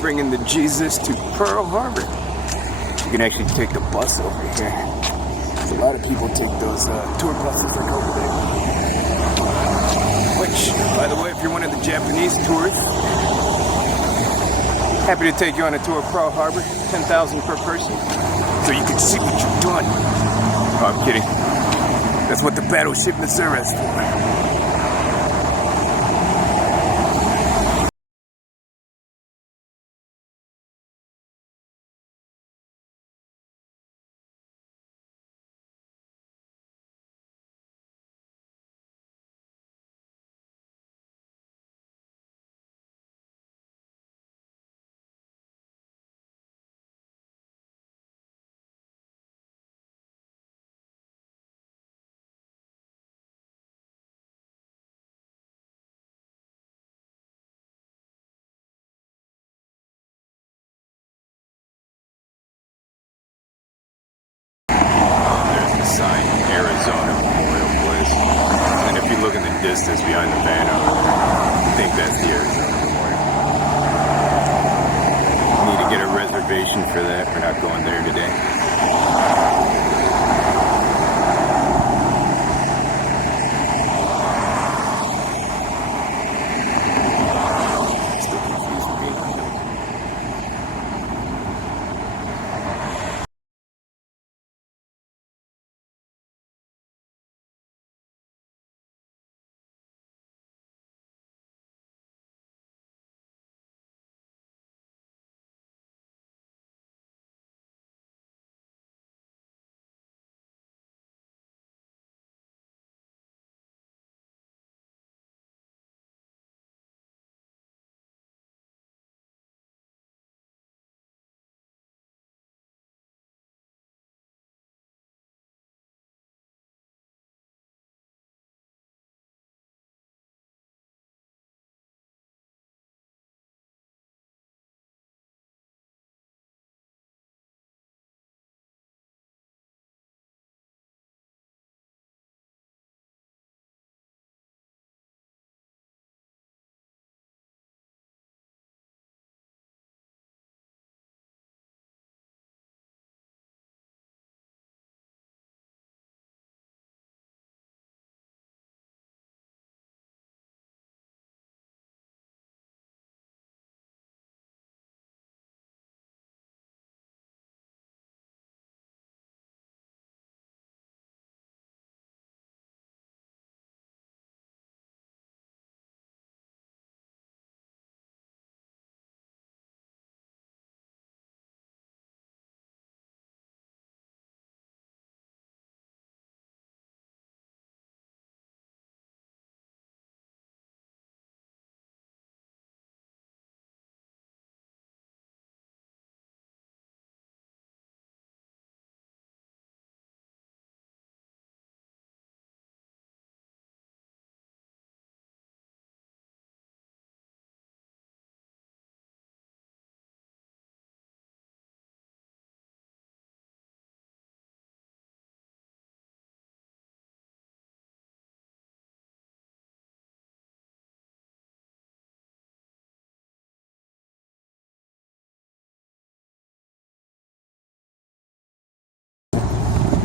bringing the Jesus to Pearl Harbor. You can actually take the bus over here. A lot of people take those tour buses that go over there. Which, by the way, if you're one of the Japanese tourists, happy to take you on a tour of Pearl Harbor, 10,000 per person, so you can see what you've done. Oh, I'm kidding. That's what the battleship therev is for. Sign, Arizona Memorial Place. And if you look in the distance behind the van over there, I think that's the Arizona Memorial. Need to get a reservation for that. We're not going there today. Still confused with me.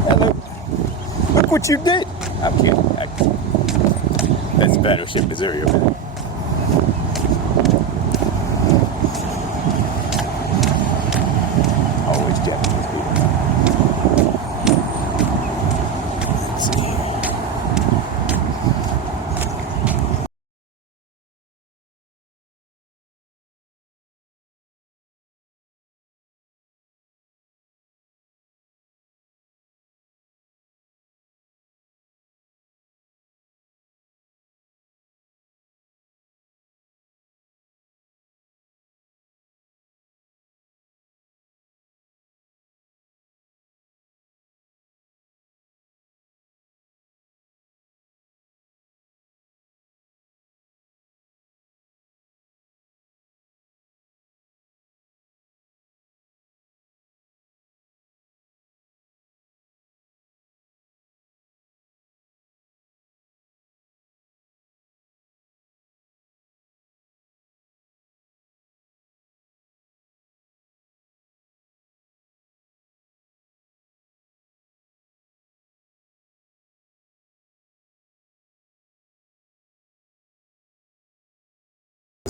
Hello. Look what you did. I'm kidding. That's battleship therev over there. Always Japanese people. See.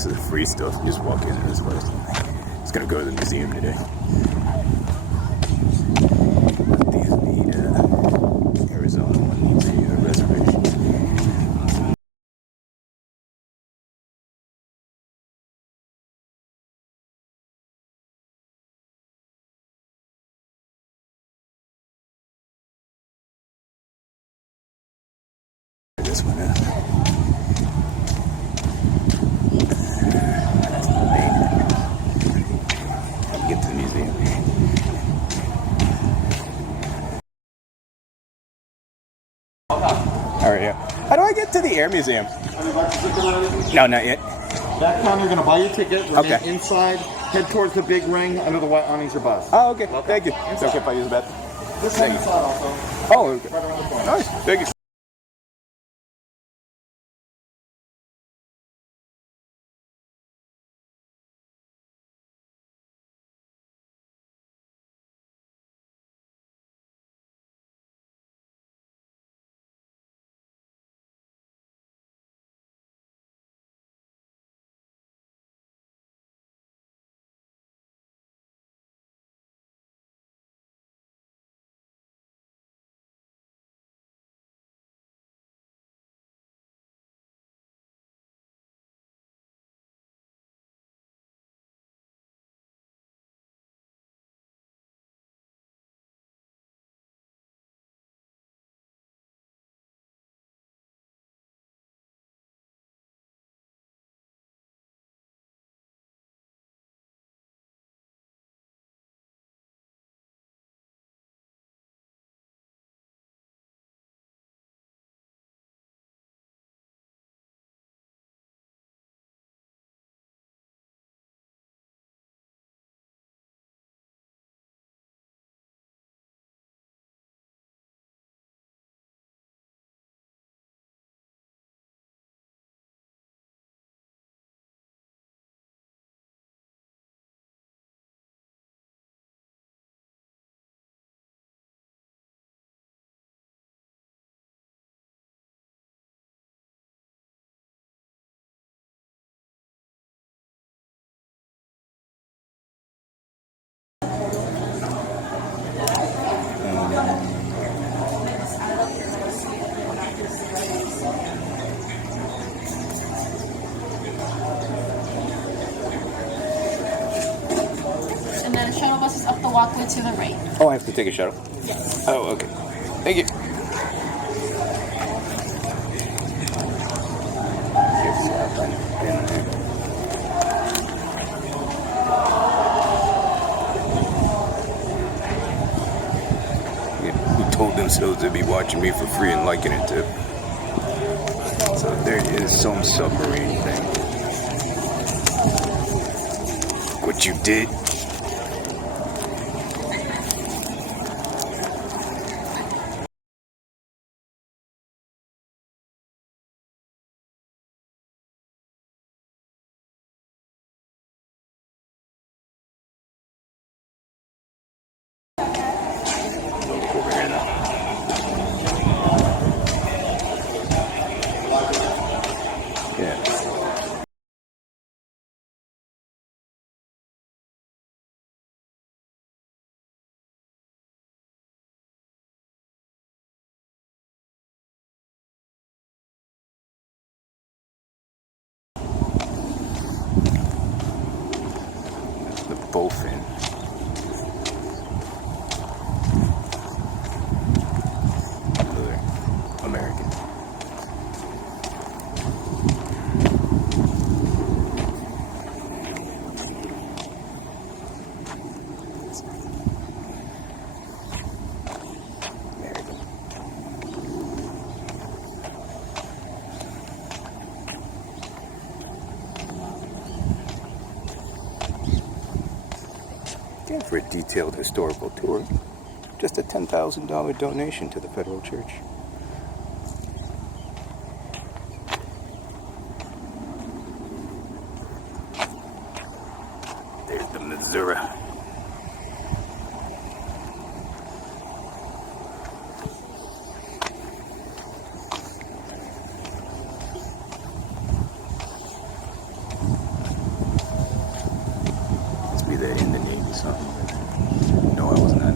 this is free stuff. You just walk in this way. It's gonna go to the museum today. These need Arizona one needs a reservation. This one is. Get to the museum. Alright, yeah. How do I get to the Air Museum? No, not yet. That time you're going to buy your ticket, remain Okay. inside, head towards the big ring under the white awnings or bus. Oh, okay. Thank you. It's okay if I use the bathroom. This one inside also. Oh, okay. Right around the corner. Nice. Thank you. And then the shuttle bus is up the walkway to the right. Oh, I have to take a shuttle? Yes. Oh, okay. Thank you. Who told themselves they'd be watching me for free and liking it too? So there is some submarine thing. What you did? Look over here now. Yeah. The bowfin. Another American. American. And for a detailed historical tour, just a $10,000 donation to the federal church. There's the Missouri. that in the Navy, so no, I was not.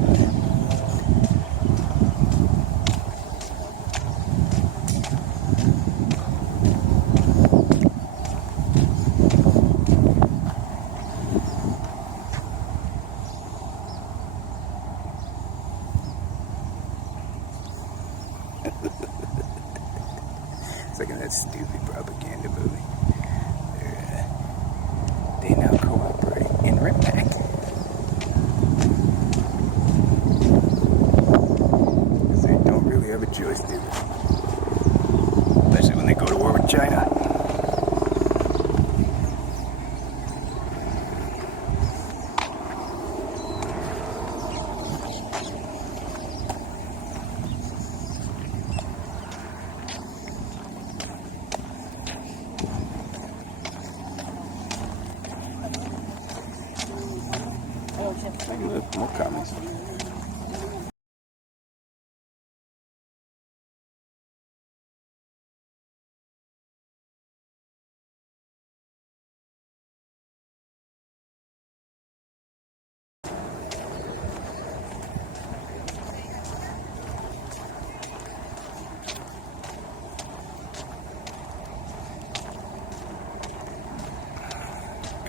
It's like in that stupid propaganda movie. They now cooperate in Ripack. Because they don't really have a choice, do they? Especially when they go to war with China. Hey, look, more comments.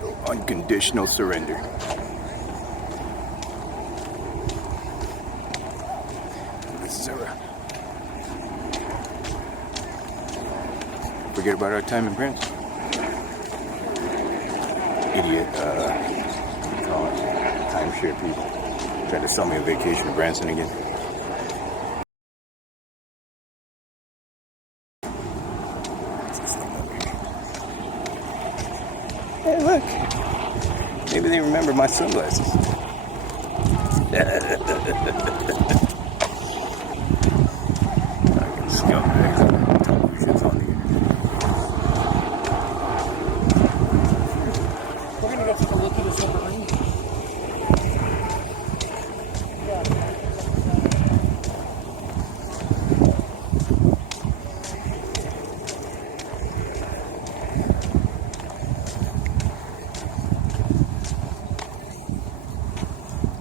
Go unconditional surrender. Forget about our time in France. Idiot, what do you call it? Timeshare people. Trying to sell me a vacation to Branson again. Hey, look. Maybe they remember my sunglasses.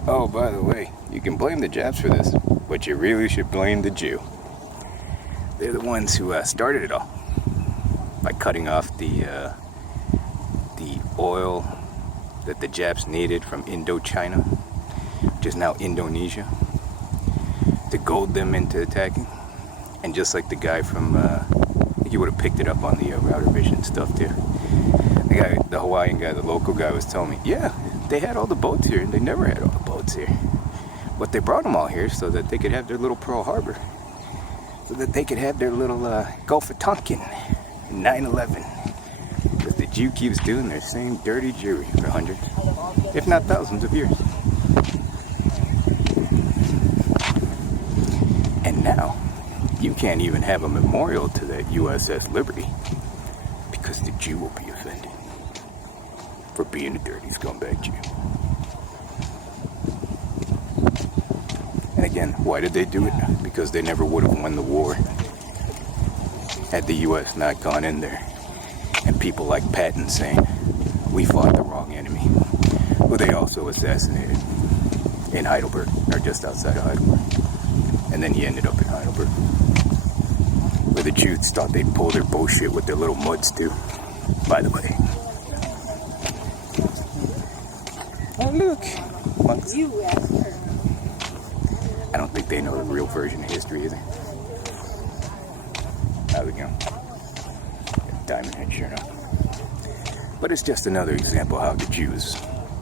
Oh, by the way, you can blame the Japs for this, but you really should blame the Jew. They're the ones who started it all by cutting off the oil that the Japs needed from Indochina, which is now Indonesia, to goad them into attacking. And just like the guy from, I think he would have picked it up on the router vision stuff too. The Hawaiian guy, the local guy, was telling me, yeah, they had all the boats here, and they never had all the boats here. But they brought them all here so that they could have their little Pearl Harbor, so that they could have their little Gulf of Tonkin, 9/11. Because the Jew keeps doing their same dirty Jewry for hundreds, if not thousands of years. And now, you can't even have a memorial to that USS Liberty, because the Jew will be offended for being a dirty scumbag Jew. And again, why did they do it? Because they never would have won the war had the U.S. not gone in there. And people like Patton saying, we fought the wrong enemy, who they also assassinated in Heidelberg, or just outside of Heidelberg. And then he ended up in Heidelberg, where the Jews thought they'd pull their bullshit with their little muds too, by the way. Oh, look. Monks. I don't think they know the real version of history either. How's it going? Diamond head shirt on. But it's just another example how the Jews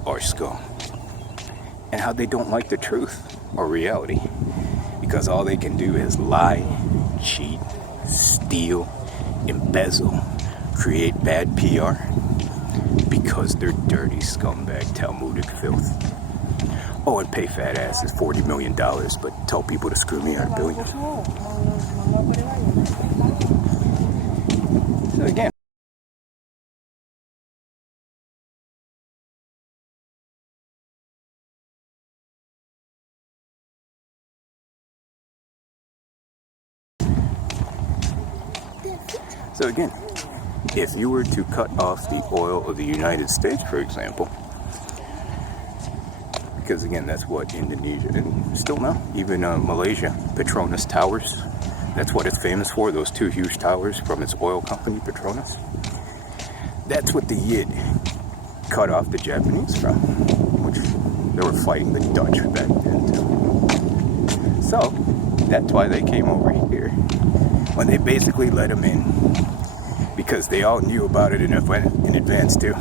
are scum. And how they don't like the truth or reality. Because all they can do is lie, cheat, steal, embezzle, create bad PR. Because they're dirty scumbag Talmudic filth. Oh, and pay fat asses $40 million, but tell people to screw me out of billions. So again, if you were to cut off the oil of the United States, for example, Because again, that's what Indonesia, and still now, even Malaysia, Petronas Towers, that's what it's famous for, those two huge towers from its oil company, Petronas. That's what the Yid cut off the Japanese from, which they were fighting the Dutch back then too. So, that's why they came over here, when they basically let them in, because they all knew about it in advance too.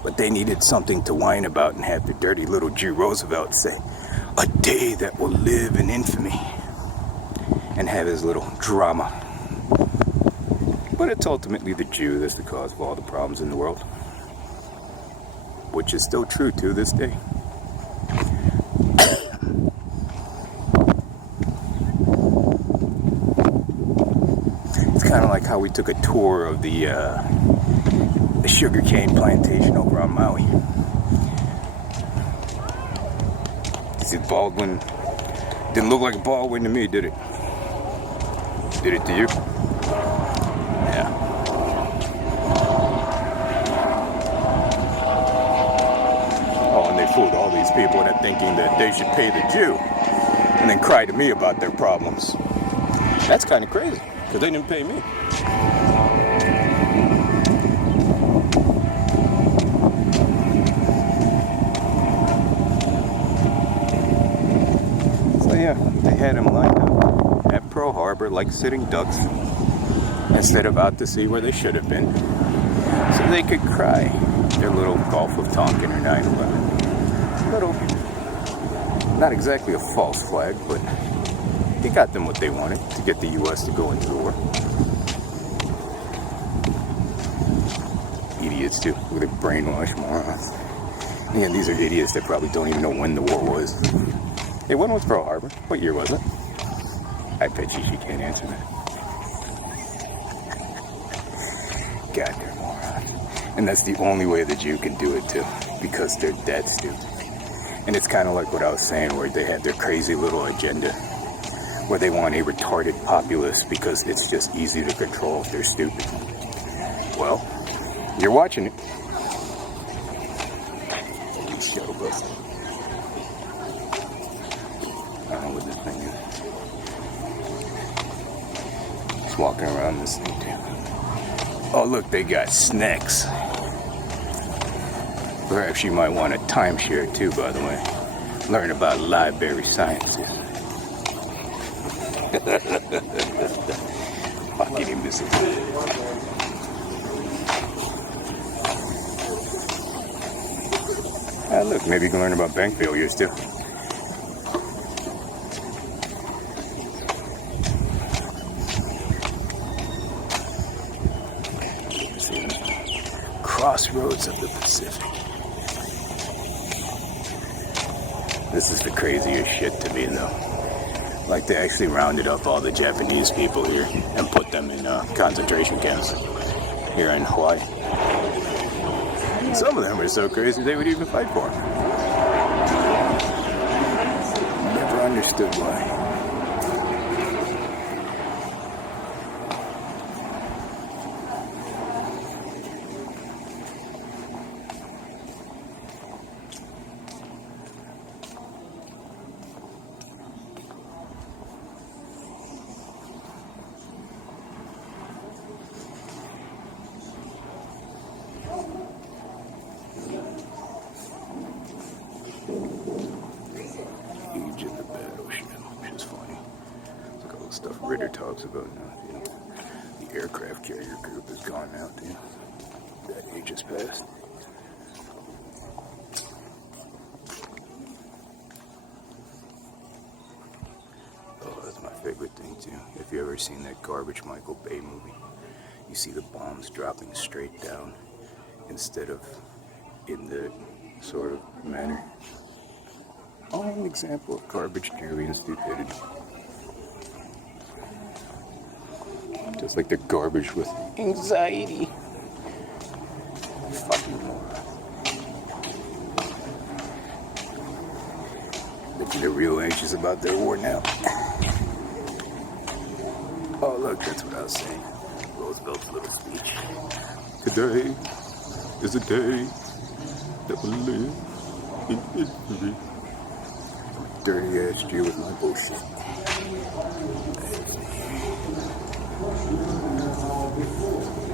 But they needed something to whine about and have the dirty little Jew Roosevelt say, "A day that will live in infamy," and have his little drama. But it's ultimately the Jew that's the cause of all the problems in the world, which is still true to this day. It's kind of like how we took a tour of the sugarcane plantation over on Maui. See, Baldwin didn't look like a Baldwin to me, did it? Did it to you? Yeah. Oh, and they fooled all these people into thinking that they should pay the Jew and then cry to me about their problems. That's kind of crazy, because they didn't pay me. Yeah, they had them lined up at Pearl Harbor like sitting ducks instead of out to sea where they should have been, so they could cry their little Gulf of Tonkin or 9/11. Little, not exactly a false flag, but they got them what they wanted to get the U.S. to go into the war. Idiots too, with their brainwashed morons. Yeah, these are idiots that probably don't even know when the war was. Hey, when was Pearl Harbor? What year was it? I bet you she can't answer that. Goddamn moron. And that's the only way the Jew can do it too, because they're that stupid. And it's kind of like what I was saying, where they have their crazy little agenda, where they want a retarded populace because it's just easy to control if they're stupid. Well, you're watching it. Shuttle bus. I don't know what this thing is. Just walking around this thing too. Oh look, they got snacks. Perhaps you might want a timeshare too, by the way. Learn about library sciences. Fucking imbecile. Ah, look, maybe you can learn about bank failures too. Crossroads of the Pacific. This is the craziest shit to me though. Like they actually rounded up all the Japanese people here and put them in concentration camps here in Hawaii. And some of them are so crazy they would even fight for them. Never understood why. Stuff Ritter talks about now. The aircraft carrier group is gone now too. That age has passed. Oh, that's my favorite thing too. If you ever seen that garbage Michael Bay movie, you see the bombs dropping straight down instead of in the sort of manner. Oh, an example of garbage theory and stupidity. Just like the garbage with anxiety. Fucking moron. They're real anxious about their war now. Oh look, that's what I was saying. Roosevelt's little speech. Today is a day that will live Dirty ass Jew with my bullshit.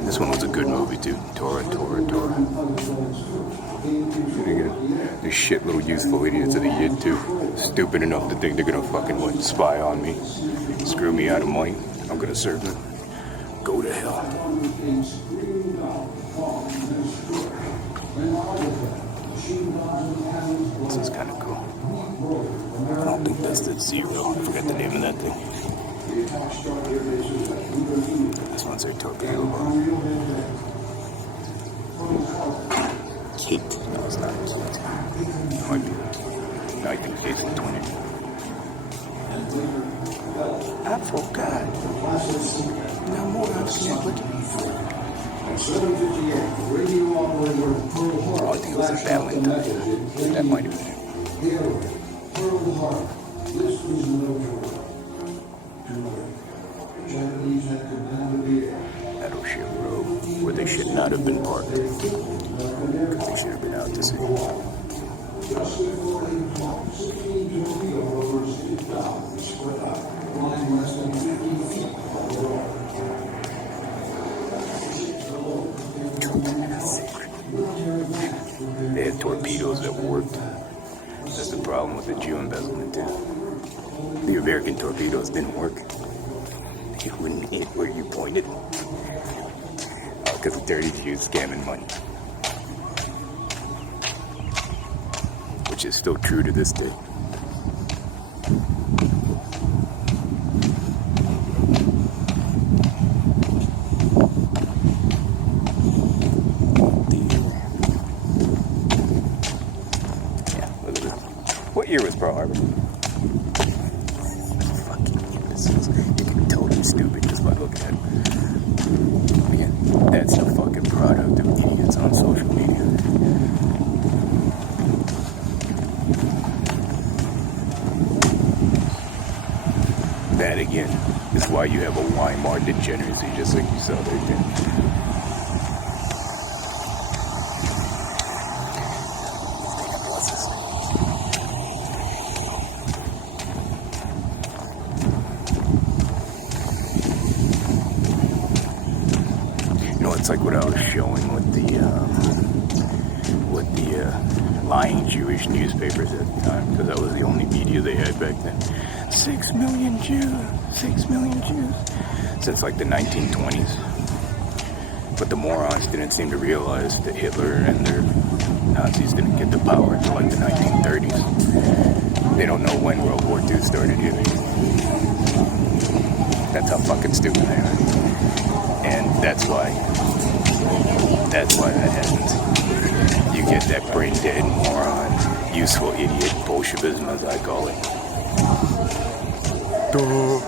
This one was a good movie too. Tora. These shit little useful idiots of the year too. Stupid enough to think they're gonna fucking what, spy on me. Screw me out of money. I'm gonna serve them. Go to hell. This is kind of cool. I don't think that's the Zero. I forgot the name of that thing. This one's a torpedo bomb. Kate. No, it's not Kate. It might be. No, I think Kate's the 20. I forgot. Now more on Snaplet. Oh, I think it was a Valentine. That might have been it. Battleship Row, where they should not have been parked. Because they should have been out to sea. They had torpedoes that worked. That's the problem with the Jew embezzlement too. The American torpedoes didn't work. They wouldn't hit where you pointed. Because the dirty Jews scamming money. Which is still true to this day. What year was Pearl Harbor? Fucking imbeciles. You can tell them stupid just by looking at it. Again, that's the fucking product of idiots on social media. That again is why you have a Weimar degeneracy, just like you saw there, Jim. It's like what I was showing with the lying Jewish newspapers at the time, because that was the only media they had back then. 6 million Jews, 6 million Jews, since like the 1920s. But the morons didn't seem to realize that Hitler and their Nazis didn't get the power until like the 1930s. They don't know when World War II started either. That's how fucking stupid they are. And that's why that happens. You get that brain dead moron, useful idiot Bolshevism as I call it. Duh.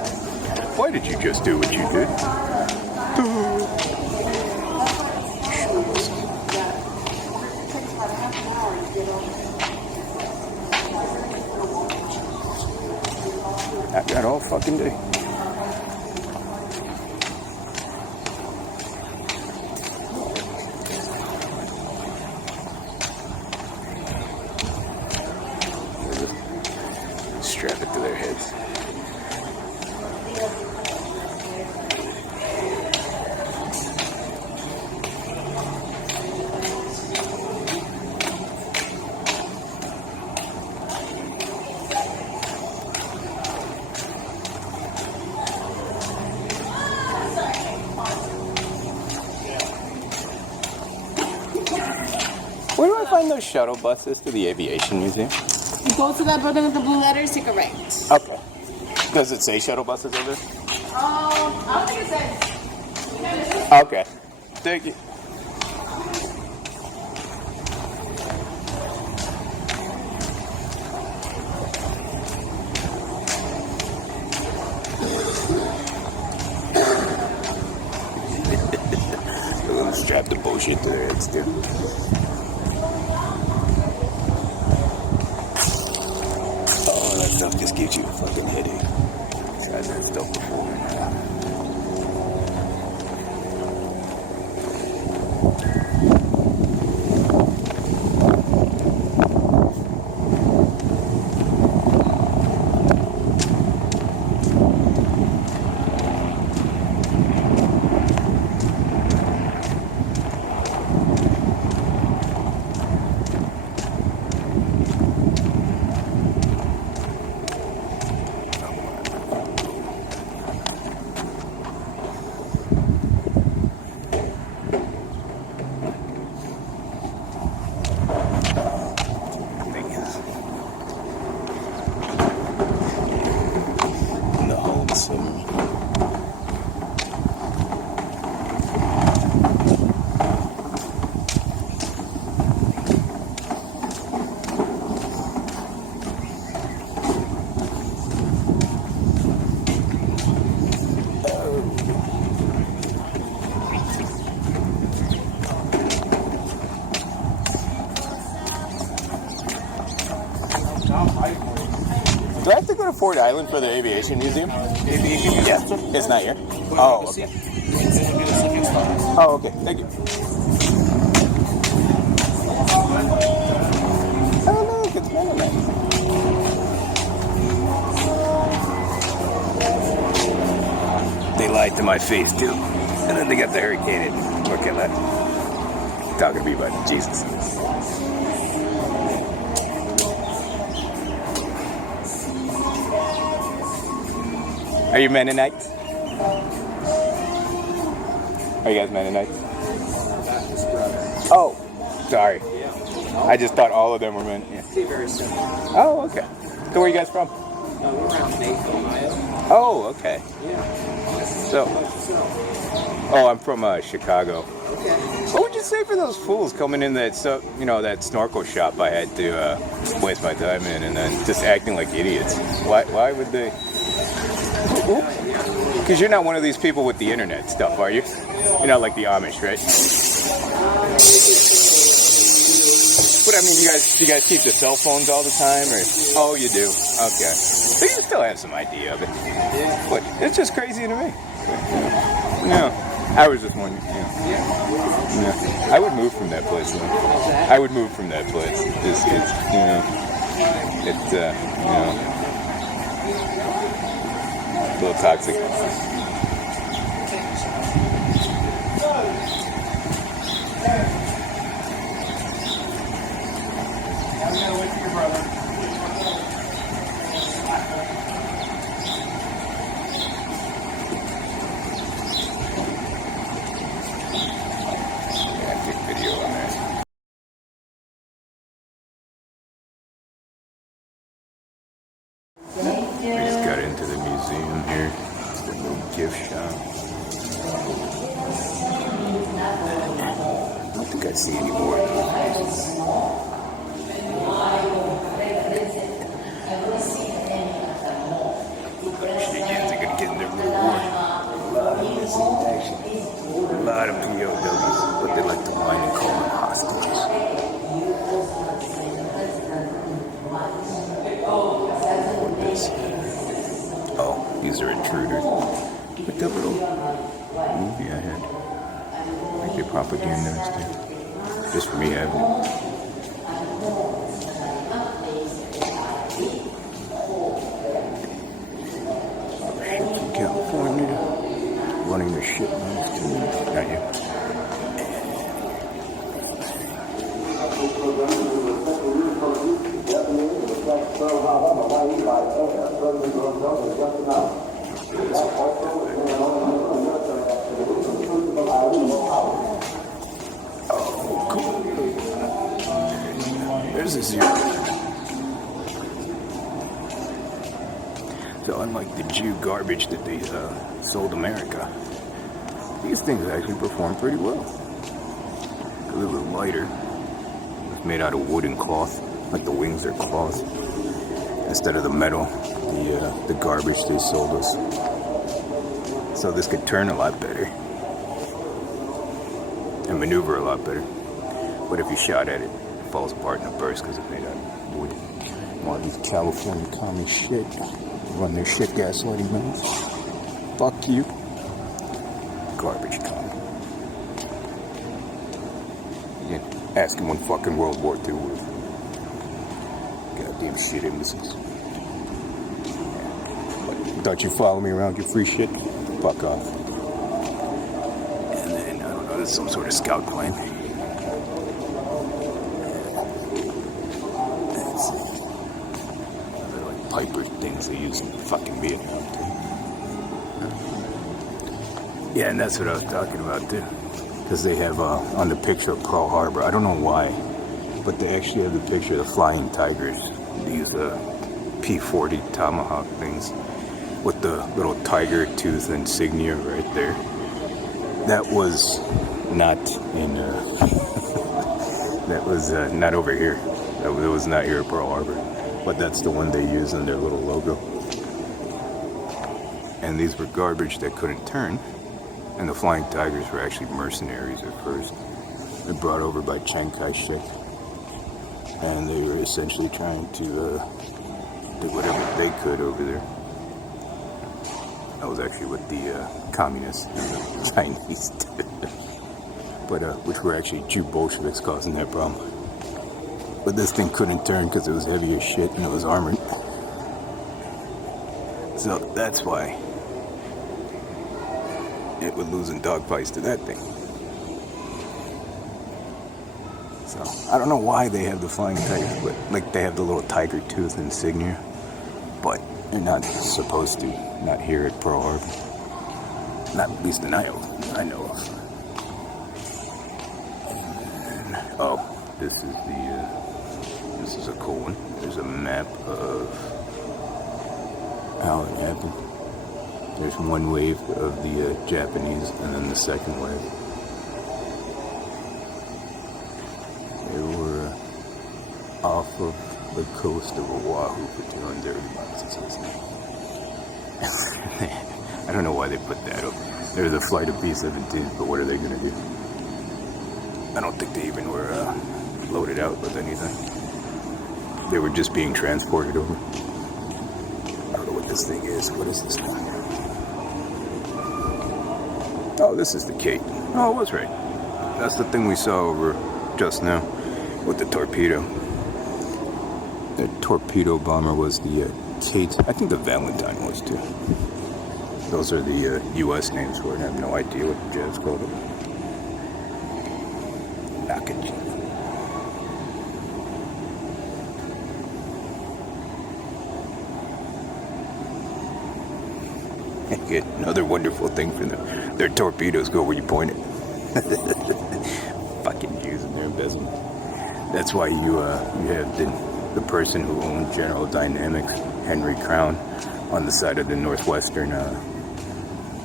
Why did you just do what you did? Duh. I've got all fucking day. Strap it to their heads. Where do I find those shuttle buses to the Aviation Museum? You go to that building with the blue letters, take a right. Okay. Does it say shuttle buses over there? I don't think it says. Okay. Thank you. Strap the bullshit to their heads, too. Oh, that stuff just gives you a fucking headache. I've had that stuff before. Do I have to go to Ford Island for the Aviation Museum? Aviation? Yeah. It's not here? Oh, okay. Oh, okay. Thank you. Oh, look, it's Mennonite. They lied to my face, too. And then they got the hurricane in. Look at that. Talking to me about Jesus. Are you Mennonites? Are you guys Mennonites? Oh, sorry. I just thought all of them were Mennonites. See, very similar. Oh, okay. So where are you guys from? No, we're around Macon, Ohio. Oh, okay. Yeah. So, I'm from Chicago. Okay. What would you say for those fools coming in that that snorkel shop I had to waste my time in, and then just acting like idiots? Why would they? Because you're not one of these people with the internet stuff, are you? You're not like the Amish, right? But I mean, you guys keep the cell phones all the time, or oh, you do? Okay, so you still have some idea of it. But it's just crazy to me. No, I was just wondering. Yeah. I would move from that place. Though. I would move from that place. It's a little toxic. We just got into the museum here. It's the new gift shop. I don't think I see any more. Shenanigans are gonna get in their reward. A lot of POWs, what they like to whine and call them hostages. Oh, these are intruders. Like that little movie I had. Like they propagandized it. Just for me, I haven't. Shit from California. Running their shit on the street. Not you. Oh, cool. There's a zero. So unlike the Jew garbage that they sold America, these things actually perform pretty well. A little lighter. It's made out of wood and cloth, like the wings are cloth, instead of the metal, the garbage they sold us. So this could turn a lot better and maneuver a lot better. But if you shot at it, it falls apart in a burst because it's made out of wood. All these California commie shit run their shit gaslighting mouths. Fuck you. Garbage commie. Again, ask him when fucking World War II was. Goddamn shit imbeciles. What, thought you follow me around, you free shit? Fuck off. And then, I don't know, there's some sort of scout plane. They're like Piper things they use in fucking Vietnam too. Yeah, and that's what I was talking about too. Because they have on the picture of Pearl Harbor, I don't know why, but they actually have the picture of the Flying Tigers, these P-40 Tomahawk things with the little tiger tooth insignia right there. That was not in that was not over here. That was not here at Pearl Harbor, but that's the one they use in their little logo. And these were garbage that couldn't turn. And the Flying Tigers were actually mercenaries at first. They're brought over by Chiang Kai-shek. and they were essentially trying to do whatever they could over there. That was actually what the communists and the Chinese did. But which were actually Jew Bolsheviks causing that problem. But this thing couldn't turn because it was heavy as shit and it was armored. So that's why it would lose in dogfights to that thing. So I don't know why they have the flying tigers, but like they have the little tiger tooth insignia, but they're not supposed to. Not here at Pearl Harbor. Not at least that I know of. And, oh, this is a cool one. There's a map of how it happened. There's one wave of the Japanese, and then the second wave. They were off of the coast of Oahu for 230 miles. I don't know why they put that up. They're the flight of B-17s, but what are they going to do? I don't think they even were loaded out with anything. They were just being transported over. I don't know what this thing is. What is this thing? Oh, this is the Kate. Oh, I was right. That's the thing we saw over just now with the torpedo. The torpedo bomber was the Kate. I think the Valentine was too. Those are the U.S. names for it. I have no idea what the Jets called it. Nakaji. Another wonderful thing for them. Their torpedoes go where you point it. Fucking Jews and their embezzlement. That's why you have the person who owned General Dynamics, Henry Crown, on the side of the Northwestern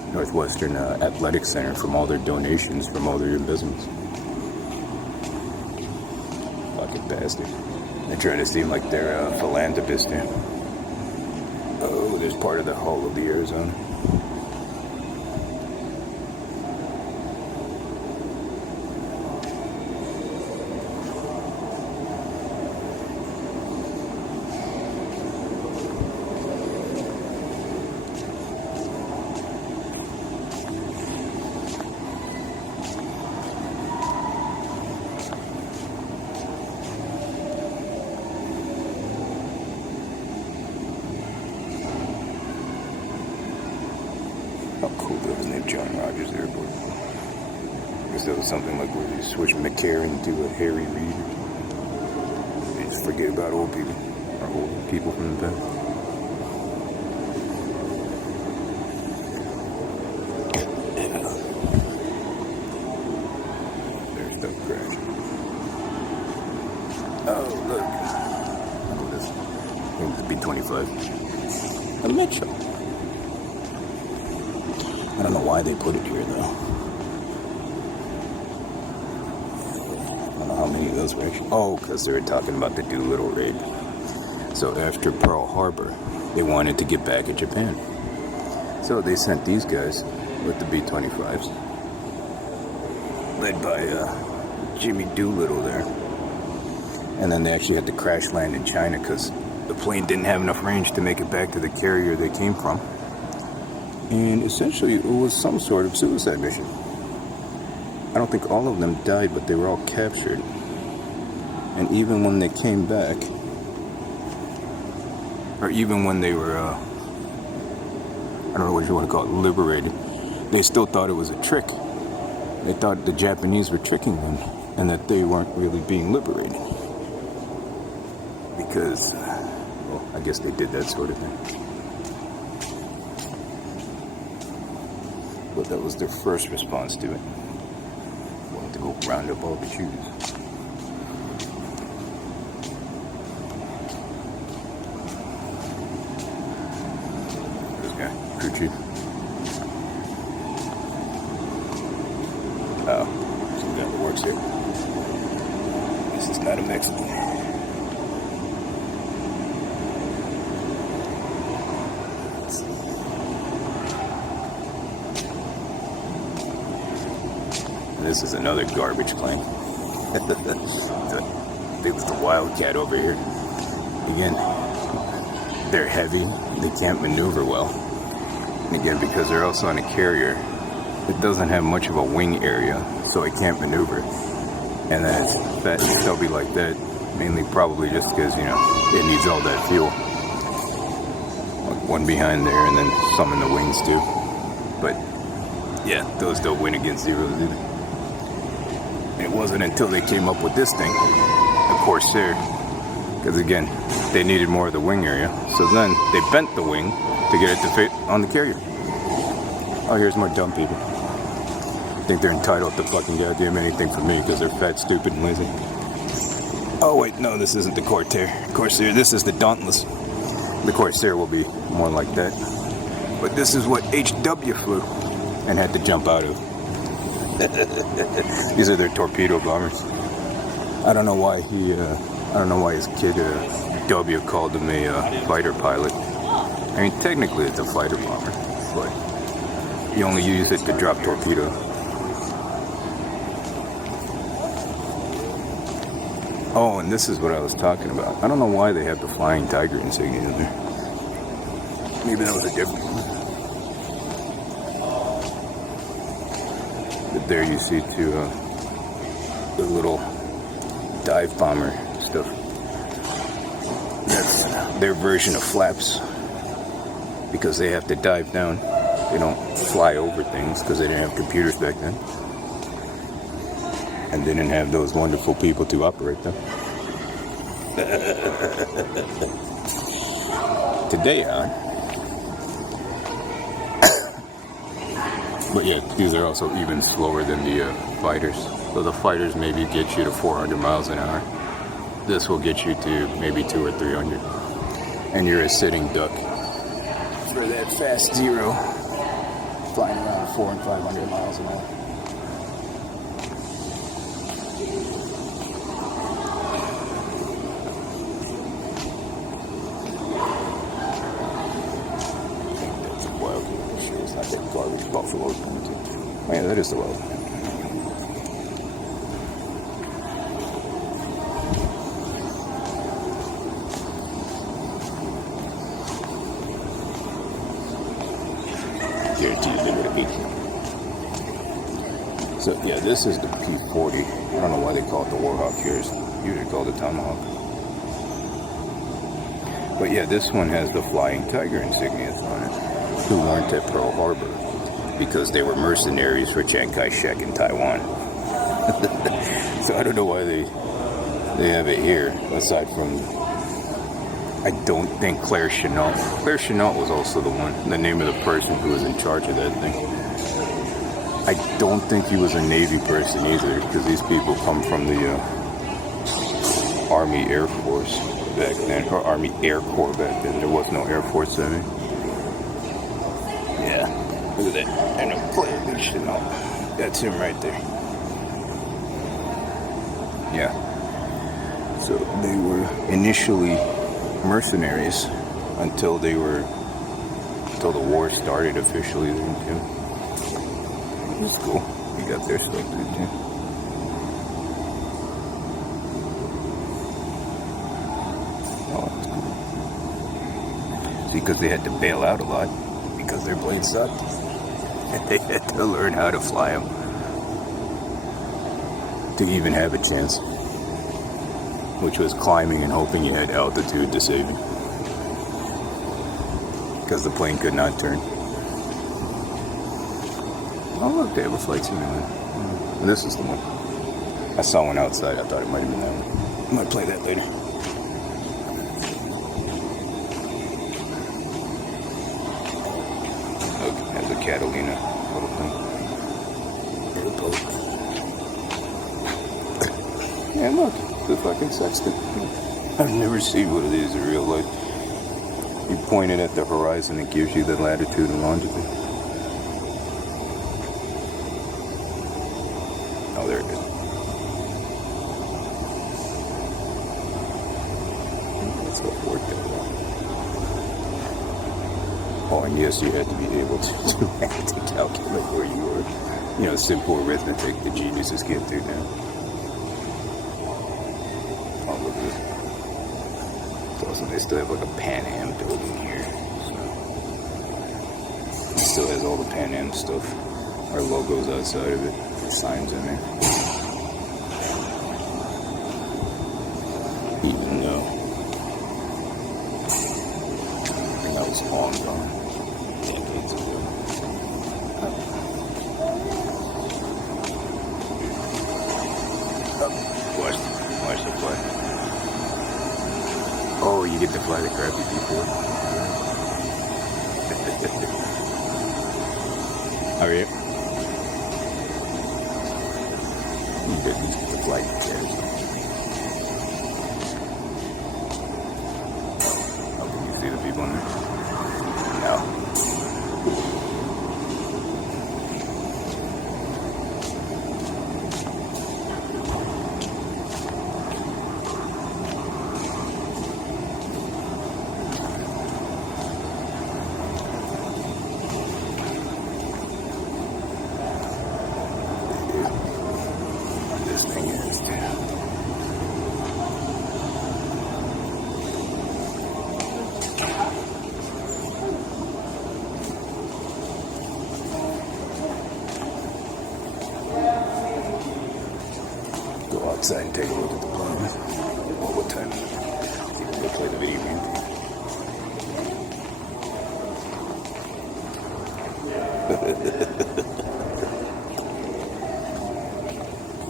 Athletic Center from all their donations, from all their embezzlements. Fucking bastard. They're trying to seem like they're philanthropists here. Oh, there's part of the hull of the Arizona. How cool that was named John Rogers Airport. I guess that was something like where they switched McCarran to a Harry Reid. They just forget about old people, or old people from the past. There's stuff crashing. Oh, look. Look at this. I think it's B-25. A Mitchell. I don't know why they put it here, though. I don't know how many of those were actually... Oh, because they were talking about the Doolittle raid. So after Pearl Harbor, they wanted to get back at Japan. So they sent these guys with the B-25s. Led by Jimmy Doolittle there. And then they actually had to crash land in China because the plane didn't have enough range to make it back to the carrier they came from. And essentially, it was some sort of suicide mission. I don't think all of them died, but they were all captured. And even when they came back, or even when they were, I don't know what you want to call it, liberated, they still thought it was a trick. They thought the Japanese were tricking them, and that they weren't really being liberated. Because, well, I guess they did that sort of thing. But that was their first response to it. Wanted to go round up all the Jews. This guy, crew chief. Oh, some guy that works here. This is not a Mexican. This is another garbage plane. There's the Wildcat over here. Again, they're heavy. They can't maneuver well. And again, because they're also on a carrier, it doesn't have much of a wing area, so it can't maneuver. And then it's fat and stubby like that, mainly probably just because, you know, it needs all that fuel. Like one behind there and then some in the wings too. But yeah, those don't win against Zeros either. And it wasn't until they came up with this thing, the Corsair, because again, they needed more of the wing area. So then they bent the wing to get it to fit on the carrier. Oh, here's more dumb people. I think they're entitled to fucking goddamn anything from me because they're fat, stupid, and lazy. Oh wait, no, this isn't the Corsair. This is the Dauntless. The Corsair will be more like that. But this is what HW flew and had to jump out of. These are their torpedo bombers. I don't know why his kid W called him a fighter pilot. I mean, technically it's a fighter bomber, but you only use it to drop torpedoes. Oh, and this is what I was talking about. I don't know why they have the Flying Tiger insignia there. Maybe that was a different one. But there you see too, the little dive bomber stuff. That's their version of flaps. Because they have to dive down. They don't fly over things because they didn't have computers back then. And they didn't have those wonderful people to operate them. Today on. But yeah, these are also even slower than the fighters. So the fighters maybe get you to 400 miles an hour. This will get you to maybe 200 or 300. And you're a sitting duck. For that fast Zero, flying around 400 and 500 miles an hour. That's a Wildcat. Sure, it's not that garbage buffalo. Oh yeah, that is the Wildcat. So yeah, this is the P-40. I don't know why they call it the Warhawk here. It's usually called the Tomahawk. But yeah, this one has the Flying Tiger insignias on it. Who weren't at Pearl Harbor because they were mercenaries for Chiang Kai-shek in Taiwan. So I don't know why they have it here, aside from, I don't think Claire Chenault. Claire Chenault was also the name of the person who was in charge of that thing. I don't think he was a Navy person either, because these people come from the Army Air Force back then, or Army Air Corps back then. There was no Air Force in it. Yeah, look at that. And a Claire Chenault. That's him right there. Yeah. So they were initially mercenaries until the war started officially then too. It's cool. You got their stuff there too. Oh, that's cool. See, because they had to bail out a lot because their blades sucked. And they had to learn how to fly them to even have a chance. Which was climbing and hoping you had altitude to save you. Because the plane could not turn. Oh look, they have a flight simulator. This is the one. I saw one outside, I thought it might have been that one. I might play that later. Look, there's a Catalina little thing. Airboat. Yeah, look, the fucking sextant. I've never seen one of these in real life. You point it at the horizon, it gives you the latitude and longitude. Oh, there it is. Let's go forward there. Oh, and yes, you had to be able to calculate where you were. You know, simple arithmetic the geniuses get through now. Oh, Also, they still have like a Pan Am building here. So. It still has all the Pan Am stuff. Our logos outside of it. There's signs in there. Even though that was long gone. Decades ago. Watch the fly. Oh, you get to fly the crappy people. How are you? You didn't get to fly the chairs. Oh, can you see the people in there? No. This thing is down. Go outside and take a look at the plane. Well, what time? Go play the video game.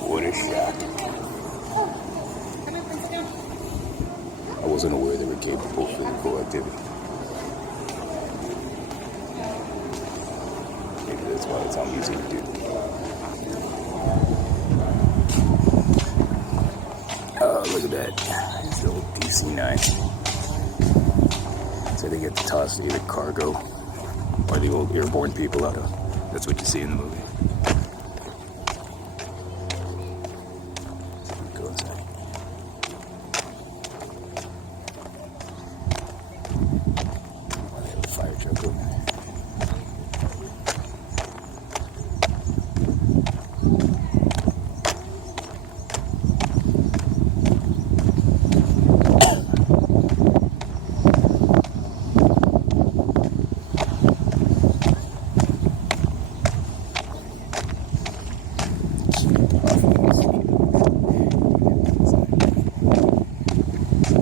What a shot. I wasn't aware they were capable of physical activity. Maybe that's why it's on easy to do. Oh, look at that. It's the old DC-9. So they get to toss either cargo or the old airborne people out of. That's what you see in the movie. So we go inside. Oh, they have a fire truck over there.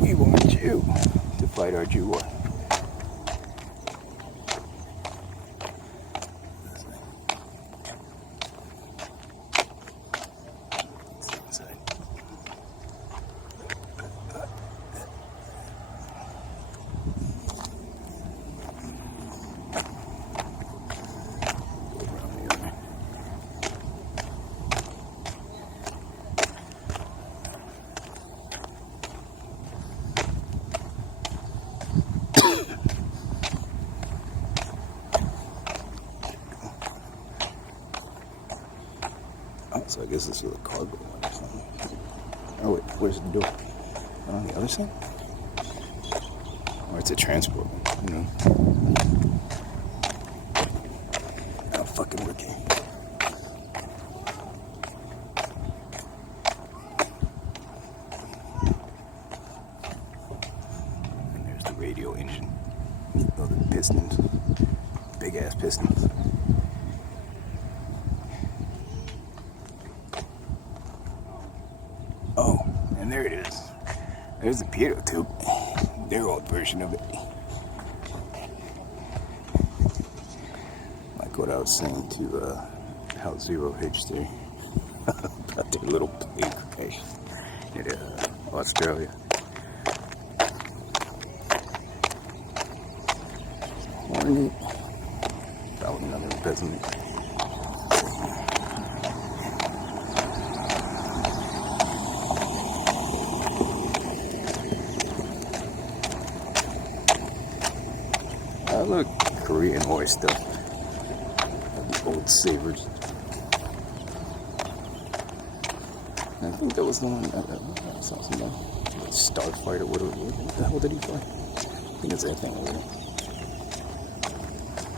We want you to fight our Jew war. Oh, so I guess this is a cargo one or something. Oh wait, where's the door? On the other side? Or it's a transport one, you know? Not fucking working. And there's the radio engine. Oh, the pistons. Big ass pistons. Oh, and there it is. There's the pitot tube. Their old version of it. Like what I was saying to House Zero H3 about their little plane crash in Australia. Morning. Found another peasant. Oh, look, Korean horse stuff. The old sabers. I think that was the one that saw something. Starfighter, whatever. What the hell did he fly? I think it's that thing over there.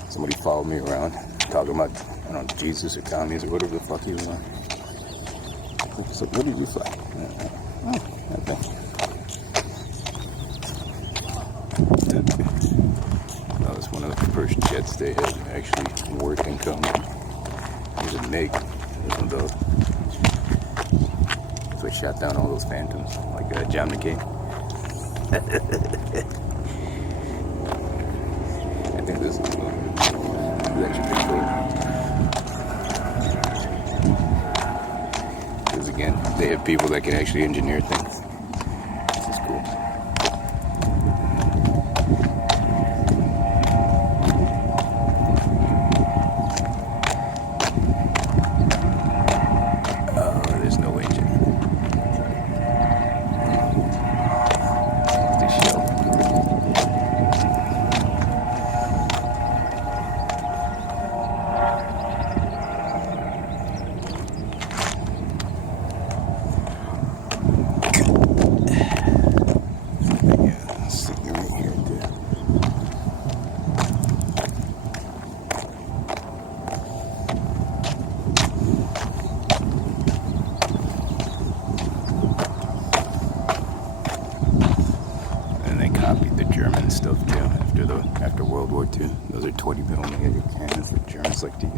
Somebody followed me around, talking about, I don't know, Jesus or commies or whatever the fuck he was on. So, what did you fly? Oh, that thing. jets they had actually worked in common. There's a MiG. There's one of those. So it shot down all those Phantoms, like John McCain. I think this is actually pretty cool. Because again, they have people that can actually engineer things. This is cool. Oh, there's no engine. The shell. Stuff too after World War II. Those are 20 millimeter cannons that Germans like to use.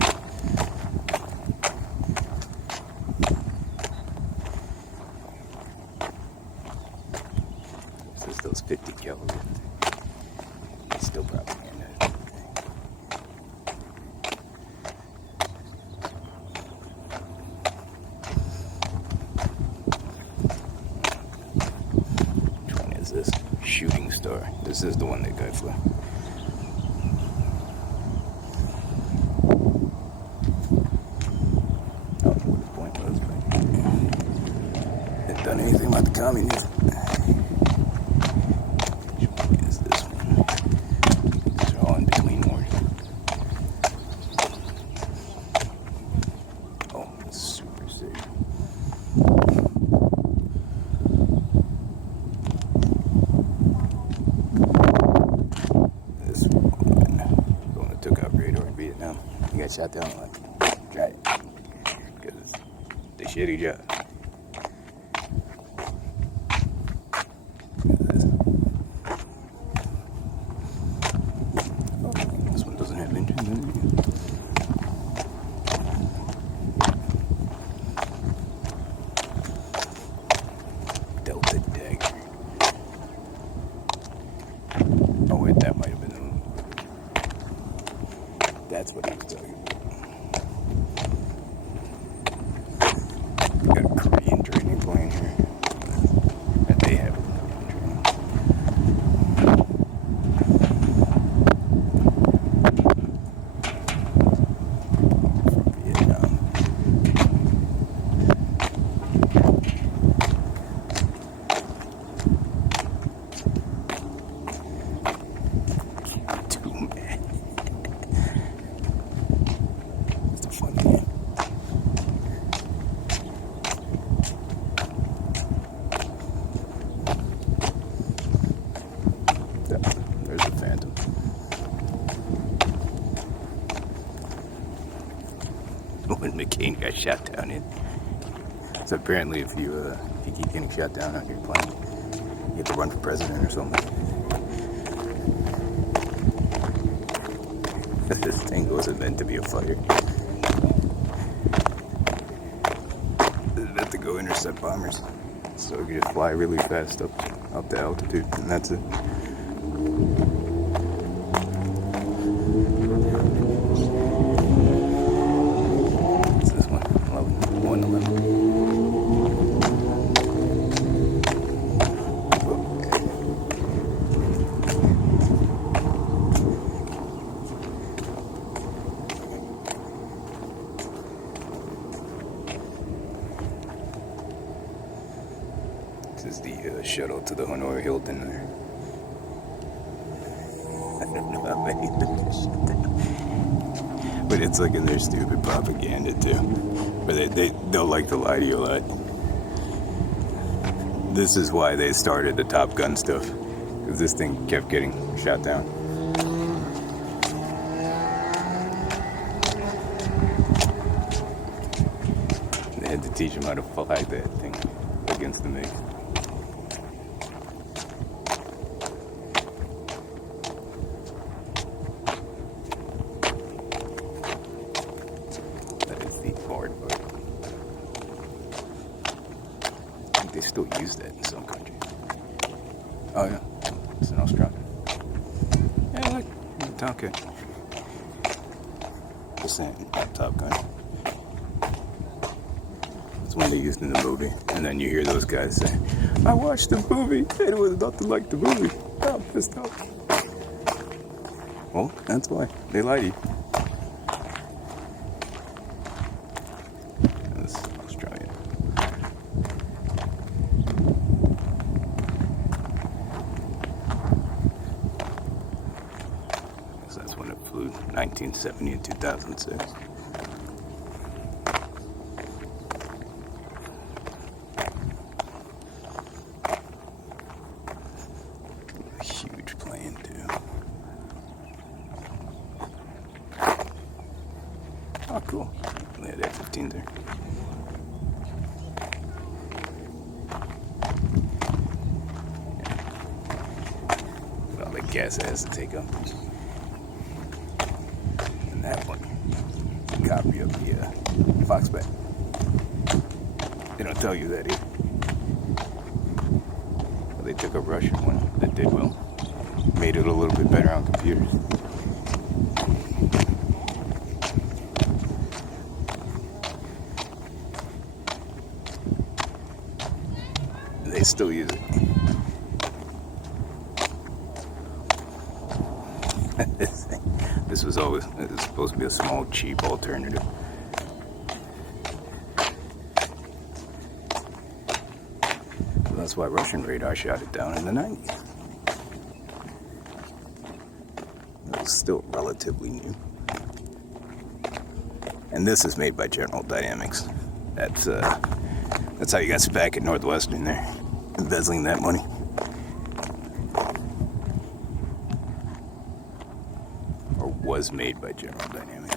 This is those 50 caliber. It's still propaganda. Which one is this? Shooting Star. This is the one that guy flew. I don't know what the point was, but didn't done anything about the communists. Which one is this one? These are all in between wars. Oh, it's super sick. Vietnam. He got shot down like right because the shitty job. Oh, this one doesn't have engines in it. Delta Dagger. Oh wait, that might have been the one. That's what he was talking about. Got a Korean training plane here. That they have a Korean training. From Vietnam. Too mad. There's the Phantom. When McCain got shot down in. So apparently if you keep getting shot down on your plane, you have to run for president or something. This thing wasn't meant to be a fighter. It's meant to go intercept bombers. So you just fly really fast up to altitude, and that's it. What's this one? 111. This is the shuttle to the Hanoi Hilton there. I don't know how many there's shut down. But it's like in their stupid propaganda too. But they'll like to lie to you a lot. This is why they started the Top Gun stuff. Because this thing kept getting shot down. They had to teach them how to fly that thing against the MiG. Oh yeah, it's an Australian. Hey look, okay. Just saying, Top Gun. It's one they used in the movie, and then you hear those guys say, "I watched the movie, and it was nothing like the movie." I'm pissed off. Well, that's why they lie to you. That's Australian. So that's when it flew, 1970 and 2006. Huge plane too. Oh, cool. They had F-15 there. All the gas it has to take up. And that one, copy of the Foxbat. They don't tell you that either. Well, they took a Russian one that did well. Made it a little bit better on computers. They still use it. This was supposed to be a small, cheap alternative. So that's why Russian radar shot it down in the 90s. It was still relatively new. And this is made by General Dynamics. That's how you got SPAC at Northwestern there, embezzling that money. Or was made by General Dynamics.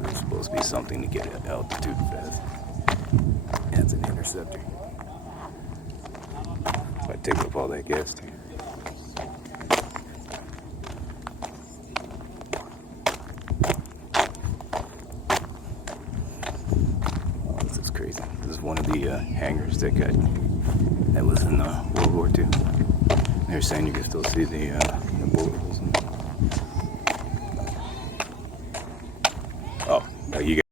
This is supposed to be something to get at altitude fast. That's an interceptor. So I take up all that gas too. This is one of the hangars that was in World War II. They're saying you can still see the bullet holes in it. Oh, no, you got.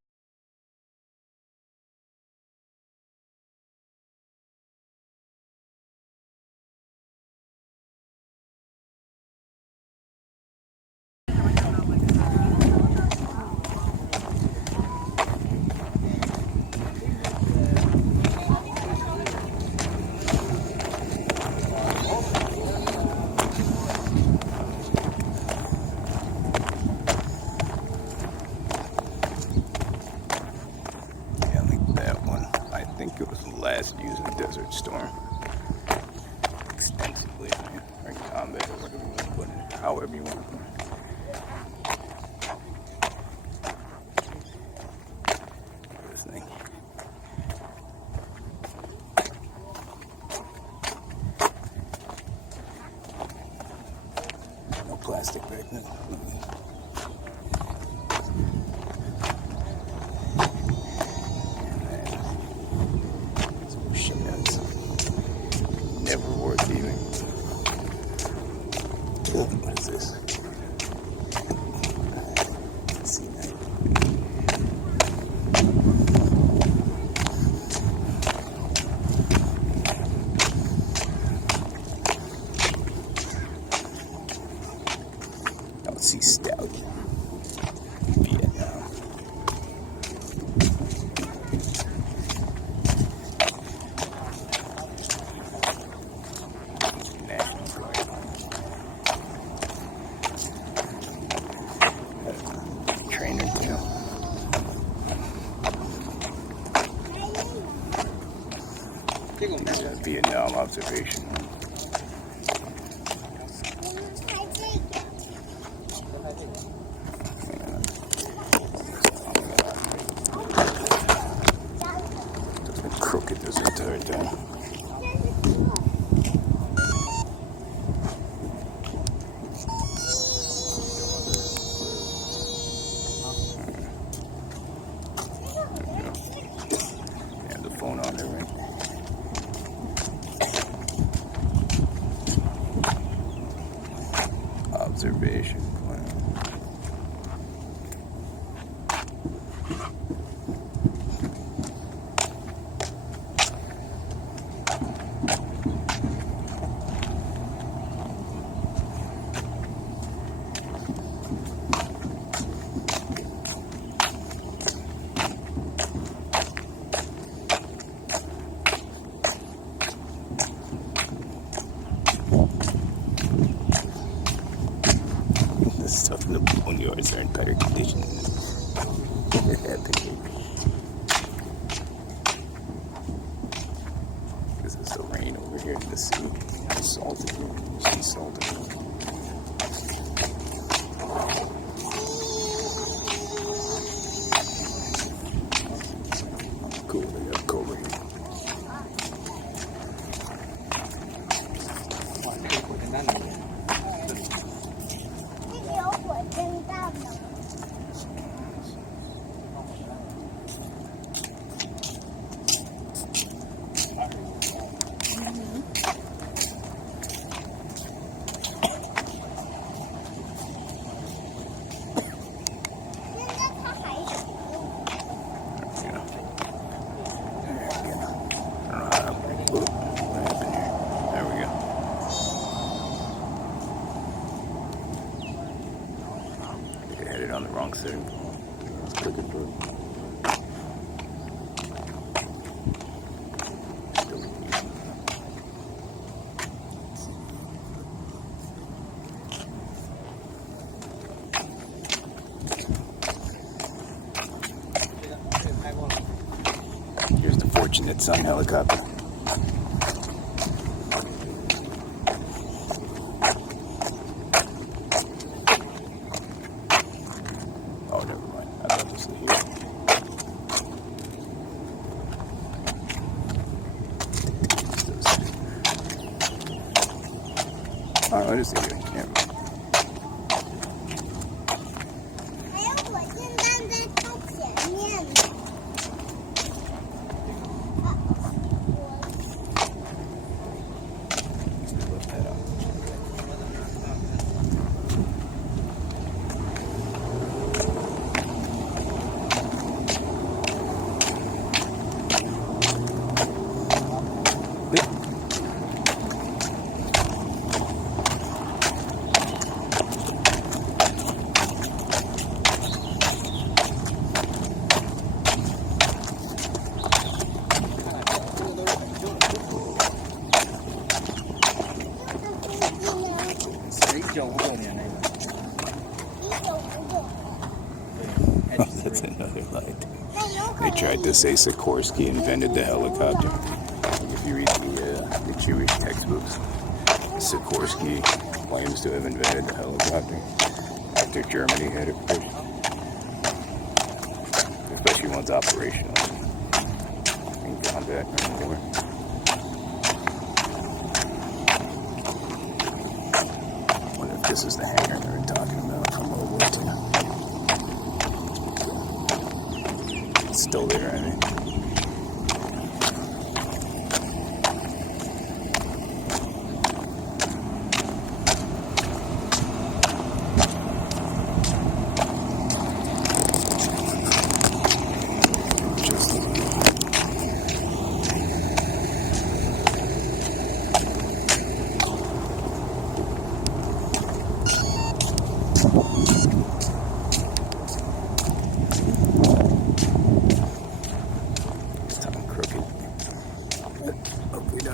Last used in Desert Storm extensively, or in combat, or whatever you want to put it, however you want to put it. This thing. No plastic back then. Never worth even. What is this? See that? I'll see Stallion. Vietnam. Vietnam observation. It's been crooked this entire time. The stuff in the boneyards are in better condition. This is the rain over here in the sea. It's salted. Sea salted. Cool, they got cobra here. On the wrong side. Let's click it through. Here's the Fortunate Son helicopter. Oh, I just see you. Yeah. That's another light. They tried to say Sikorsky invented the helicopter. If you read the Jewish textbooks, Sikorsky claims to have invented the helicopter after Germany had it first. Especially once operational in combat or war. I wonder if this is the hangar they were talking about from World War II. It's still there, I think.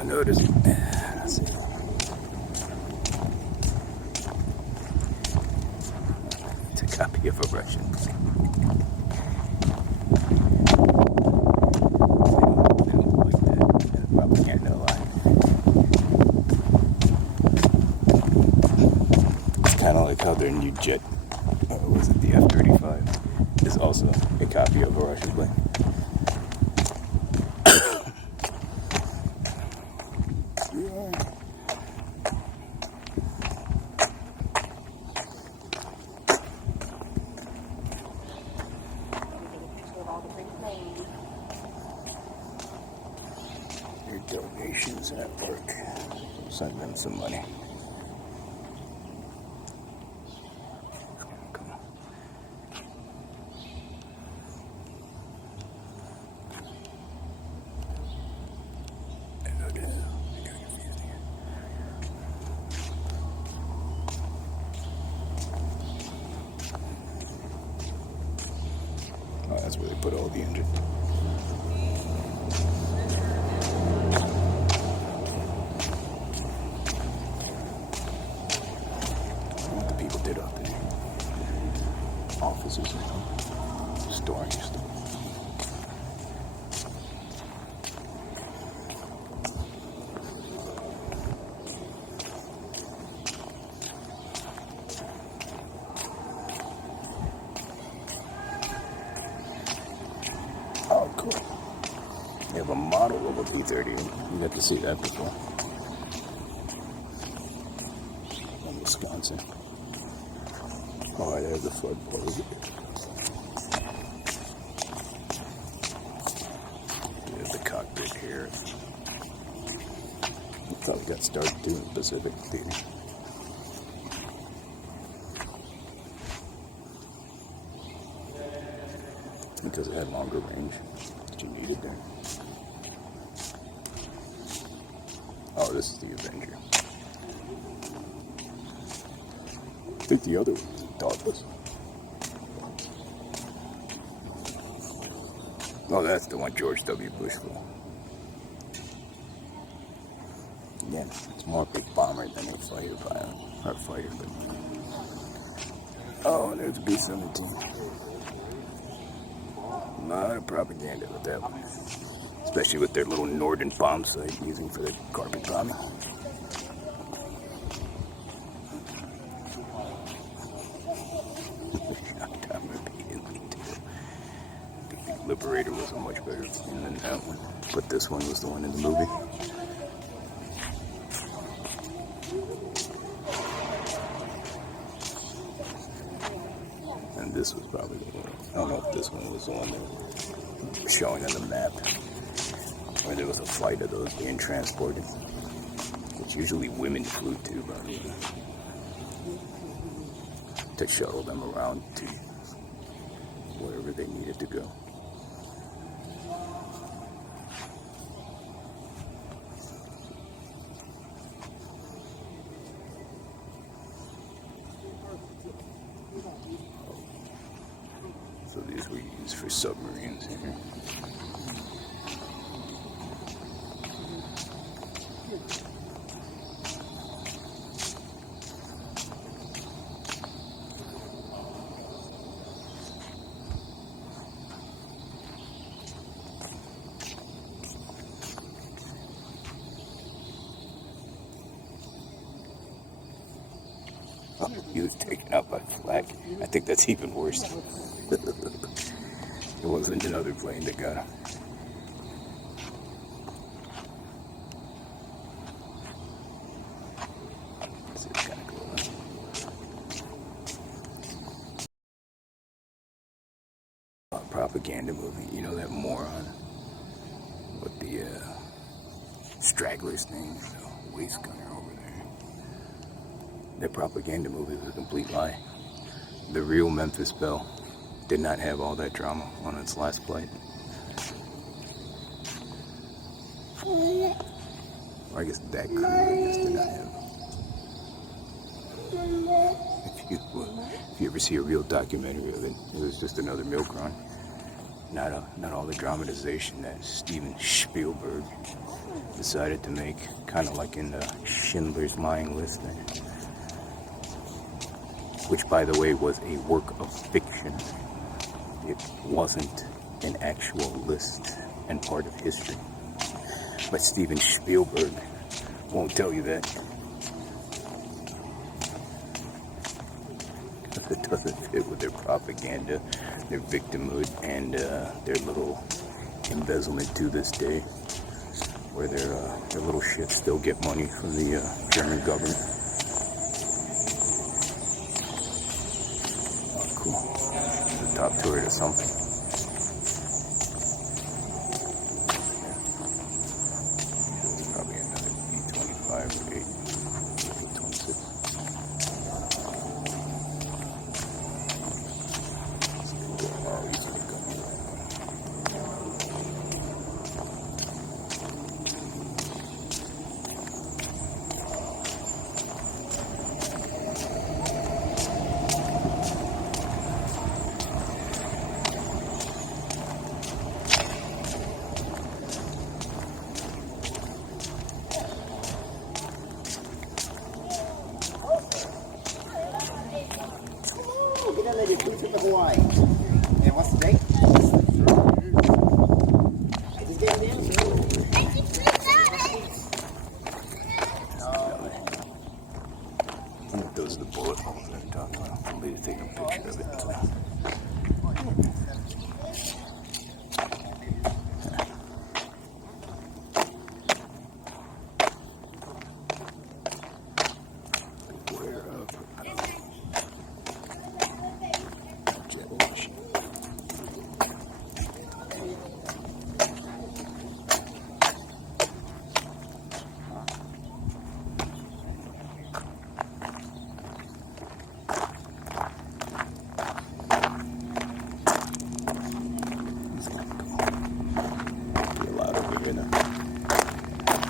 Notice. Let's see. It's a copy of a Russian. They don't like that propaganda line. It's kind of like how their new jet, was it the F-35, is also a copy of a Russian plane. Your donations at work. Send them some money. Come on. That's where they put all the engine. What the people did up there. Offices, you know, storing stuff. Oh, cool. They have a model of a B-30. You got to see that before. In Wisconsin. Oh, there's the flood pole. There's the cockpit here. That's how we got started doing Pacific Theater. Because it had longer range that you needed there. Oh, this is the Avenger. I think the other one was Dauntless. Oh, that's the one George W. Bush flew. Again, it's more a big bomber than a fighter pilot. Or fighter, but... Oh, and there's a B-17. A lot of propaganda with that one. Especially with their little northern bomb site using for the carpet bombing. I'm repeatedly too. I think the Liberator was a much better plane than that one. But this one was the one in the movie. And this was probably the one. I don't know if this one was the one that was showing on the map. Where there was a flight of those being transported. Which usually women flew to, probably. To shuttle them around to wherever they needed to go. So these were used for submarines here. Oh, he was taken out by flak. I think that's even worse. It wasn't another plane that got him. This is kind of cool. Propaganda movie. You know that moron with the stragglers thing, the waist gunner over there. That propaganda movie was a complete lie. The real Memphis Belle did not have all that drama on its last flight. Or I guess that crew did not have. If you ever see a real documentary of it, it was just another milk run. Not all the dramatization that Steven Spielberg decided to make, kind of like in the Schindler's List thing. Which, by the way, was a work of fiction. It wasn't an actual list and part of history. But Steven Spielberg won't tell you that. It doesn't fit with their propaganda, their victimhood, and their little embezzlement to this day, where their little shits still get money from the German government. Cool. The top turret or something. Probably another B-25 or 8. 26. Oh, he's gonna come here.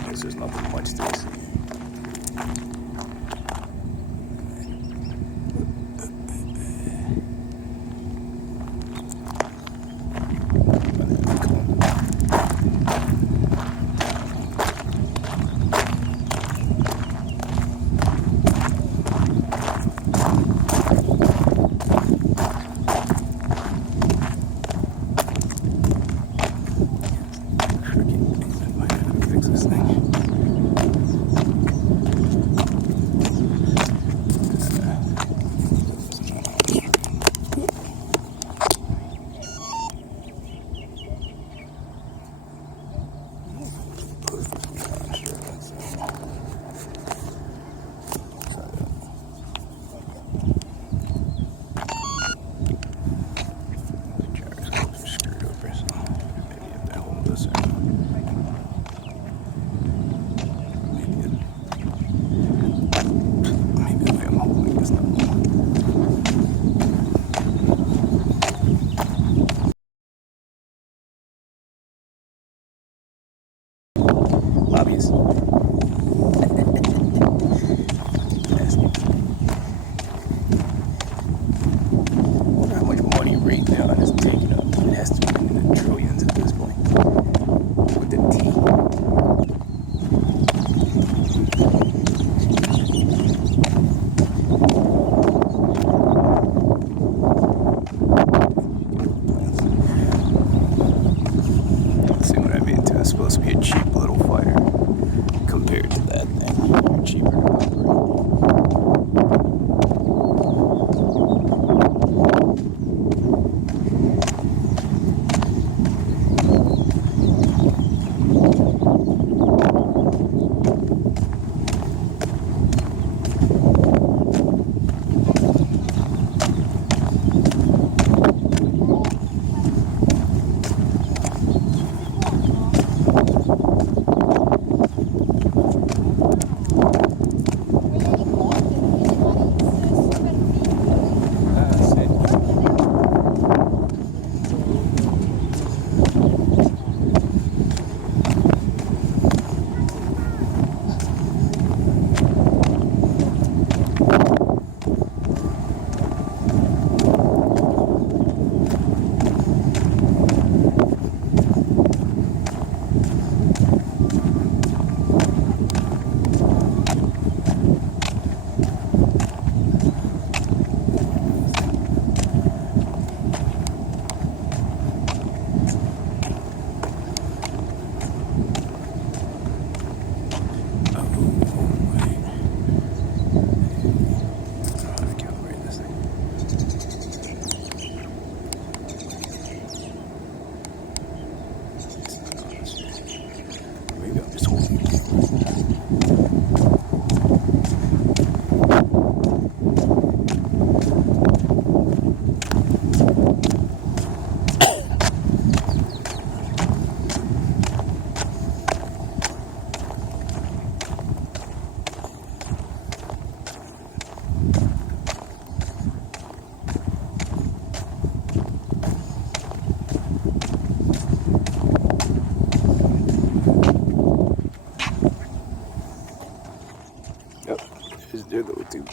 guess there's nothing much to this. Lobbyists. Wonder how much money right now is taking up. It has to be in the trillions at this point. With the T. See what I mean? It's supposed to be a cheap little fighter compared to that thing. Cheaper to operate. They're little too.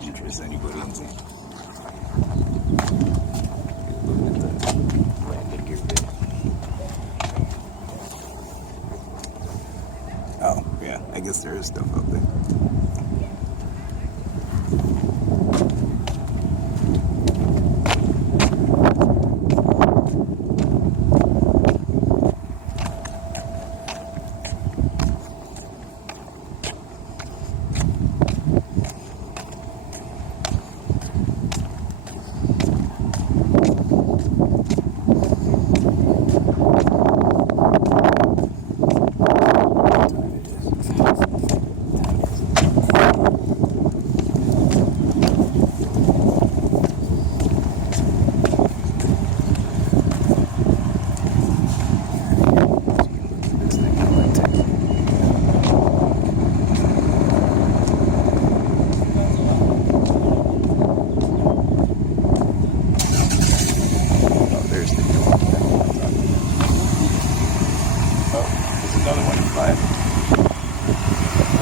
Interest anybody in it? Oh, yeah, I guess there is stuff out there.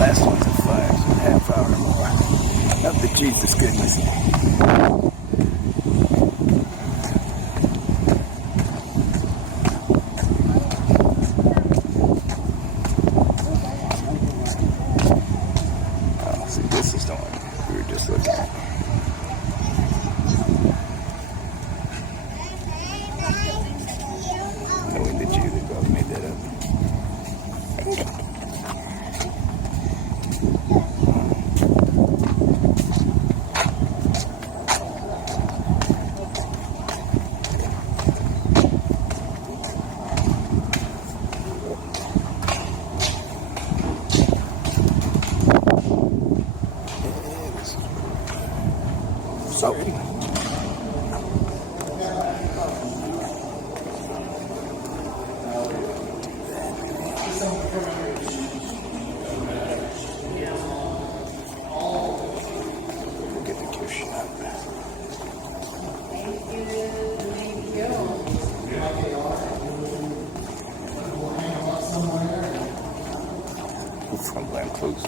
last one's a 5, so a half hour more. Of the Jesus goodness. Oh, see, this is the one we were just looking at. Knowing the Jew, they probably made that up. So, we'll get the gift shop. Front line closed.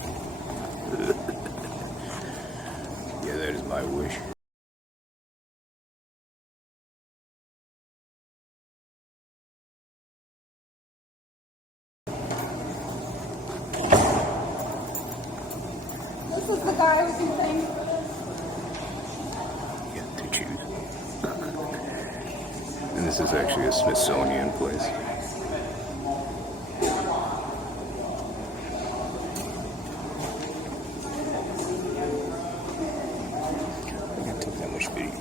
Yeah, that is my wish. This is the guy who's using. Get to choose. And this is actually a Smithsonian place. I think I took that much video.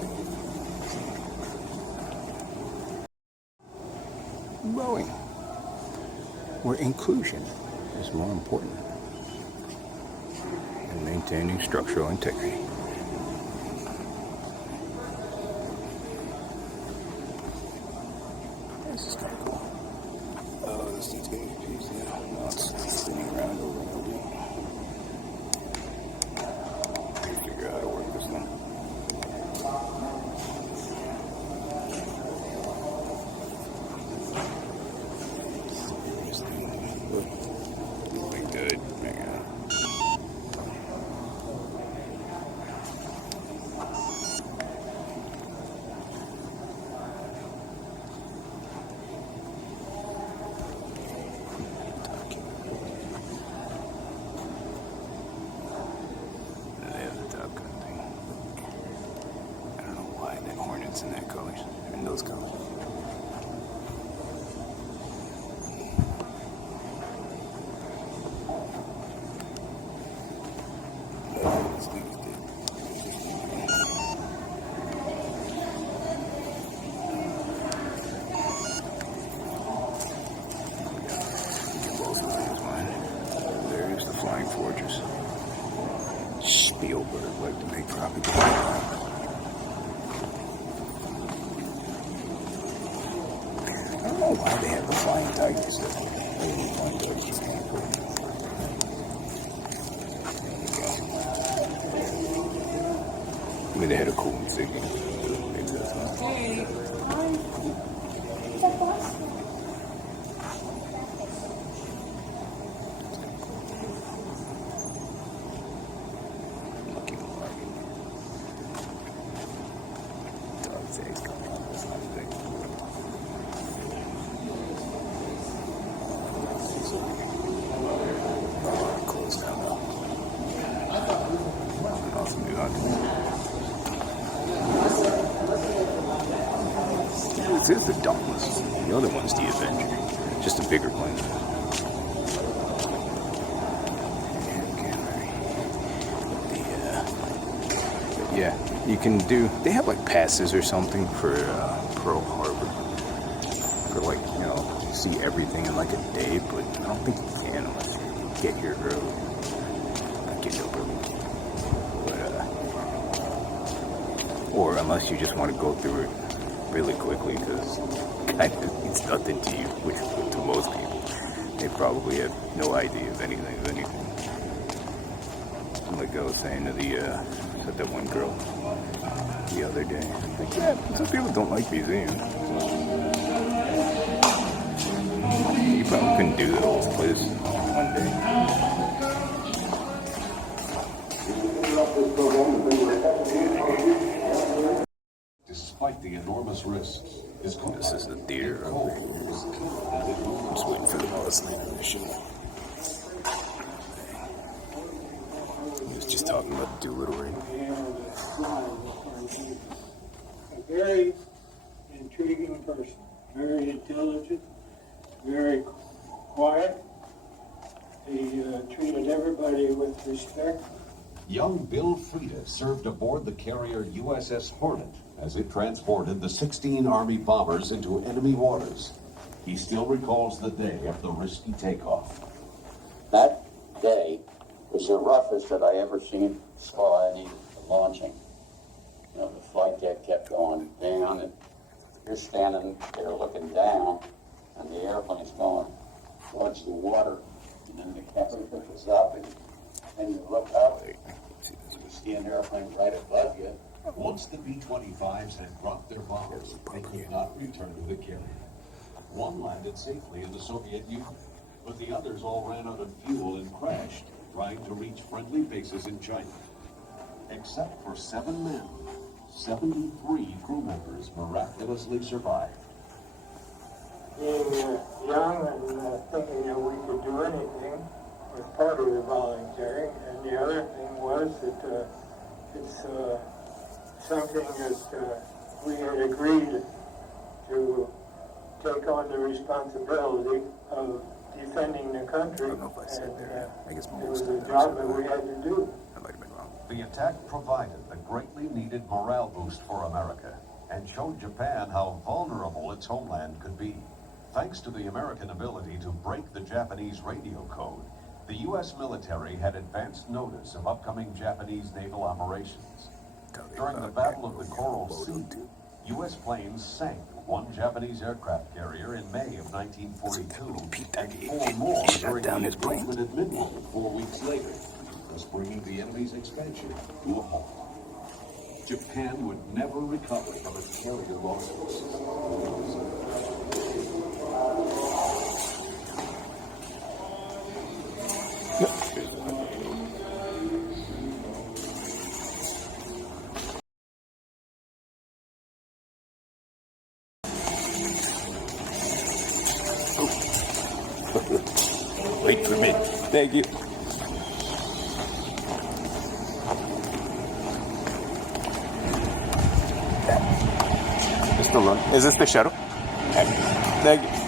Boeing, where inclusion is more important than maintaining structural integrity. This is kind of cool. Oh, this thing's getting confused now. No, it's spinning around over and over. Can't figure out how to work this thing. Good. Hang on. In that colors, in those colors. There's the Flying Fortress. Spielberg liked to make propaganda. I don't know why they have the Flying Tigers there. Flying Tigers are kind of cool. There we go. I mean, they had a cool insignia. Maybe that's not. Hey. Hi. Is that boss? Lucky Mark. Dog's eggs coming out. That's not a thing. Closed down now. Awesome, dude. This is the Dauntless. The other one's the Avenger. Just a bigger plane. Yeah, you can do. They have like passes or something for Pearl Harbor. For like, you know, see everything in like a day, but I don't think you can unless you get here early. Not get up early. But, or unless you just want to go through it really quickly, because kind of it's nothing to you, which to most people, they probably have no idea of anything. Like I was saying to that one girl the other day, like, yeah, some people don't like museums. So you probably couldn't do the whole place one day. enormous risks is This is the theater over here. I'm just waiting for the bus later. He was just talking about Doolittle right now. A very intriguing person, very intelligent, very quiet. He treated everybody with respect. Young Bill Frieda served aboard the carrier USS Hornet as it transported the 16 Army bombers into enemy waters. He still recalls the day of the risky takeoff. That day was the roughest that I ever saw any launching. You know, the flight deck kept going down, and you're standing there looking down, and the airplane's going towards the water, and then the captain goes up, and you look up, you see an airplane right above you. Once the B-25s had dropped their bombers, they could not return to the carrier. One landed safely in the Soviet Union, but the others all ran out of fuel and crashed, trying to reach friendly bases in China. Except for 7 men, 73 crew members miraculously survived. Being young and thinking that we could do anything was part of the voluntary, and the other thing was that it's something that we had agreed to take on the responsibility of defending the country, I don't know if I said there. I guess it most was of a them job said that we had to do. I might have been wrong. The attack provided the greatly needed morale boost for America and showed Japan how vulnerable its homeland could be. Thanks to the American ability to break the Japanese radio code, the U.S. military had advanced notice of upcoming Japanese naval operations. During the Battle of the Coral Sea, U.S. planes sank one Japanese aircraft carrier in May of 1942 and 4 more during the engagement at Midway 4 weeks later, thus bringing the enemy's expansion to a halt. Japan would never recover from its carrier losses. Wait for me. Thank you. Is this the shuttle? Thank you.